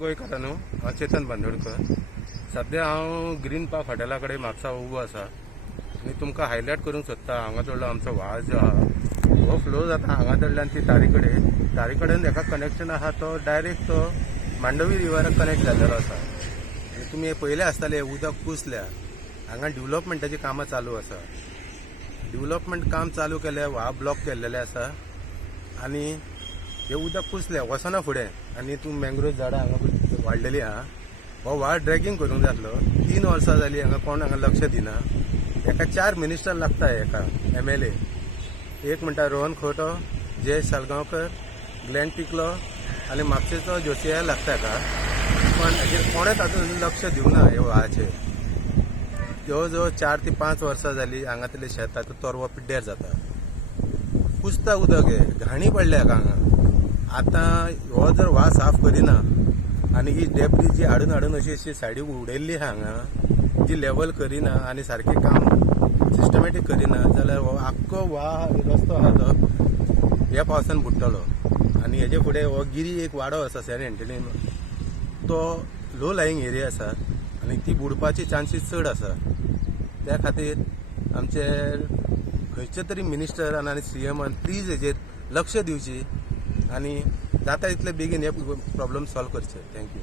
गोंयकारांनो, हांव चेतन बांदोडकर. सध्या हांव ग्रीन पार्क हॉटेला कडेन म्हापसा उबो आसा आनी तुमकां हायलायट करूंक सोदता हांगासरलो आमचो व्हाळ जो आहा हो फ्लो जाता हांगासरल्यान ती तारी कडेन हेका कनेक्शन आहा तो डायरेक्ट तो मांडवी रिवराक कनेक्ट जाल्लो आसा. आनी तुमी पयले आसतले उदक कुसल्या हांगा डेव्हलपमेंटाची कामां चालू आसा. डेव्हलपमेंट काम चालू केले, व्हाळ ब्लॉक केल्लेले आसा आनी हे उदक कुसले वचना फुडें. आनी तूं मँग्रोव झाडां हांगा वाडलेली आहा. हो व्हाळ ड्रॅगिंग करूंक जाय आसलो. 3 वर्सां जालीं हांगा कोण हांगा लक्ष दिना. एका 4 मिनिस्टर लागता एका MLA. एक म्हणटा रोहन खंवटो, जयेश सालगांवकर, ग्लेन टिकलो आनी म्हापशेचो जोशिया लागता हेका. पण हेजेर कोणेच आजून लक्ष दिवंक ना ह्या व्हाळाचेर. जवळ जवळ 4 ते 5 वर्सां जालीं हांगातले शेताचो तरवो पिड्ड्यार जाता. कुसता उदक हे घाणी पडल्या हांगा. आतां हो जर व्हाळ साफ करिना आनी ही डेब्री जी हाडून हाडून अशी सायडी उडयल्ली हांगा जी लेवल करिना आनी सारकें काम सिस्टमॅटीक करिना जाल्यार हो आख्खो व्हाळ रस्तो आहा तो ह्या पावसान बुडटलो. आनी हेजे फुडें हो गिरी एक वाडो आसा सॅन एंटनी तो लो लायिंग एरिया आसा आनी ती बुडपाची चान्सीस चड आसा. त्या खातीर आमचे खंयचे तरी मिनिस्टरान आनी CMन प्लीज हेजेर लक्ष दिवची आनी जाता तितले बेगीन हे प्रॉब्लेम सॉल्व करचे. थँक्यू.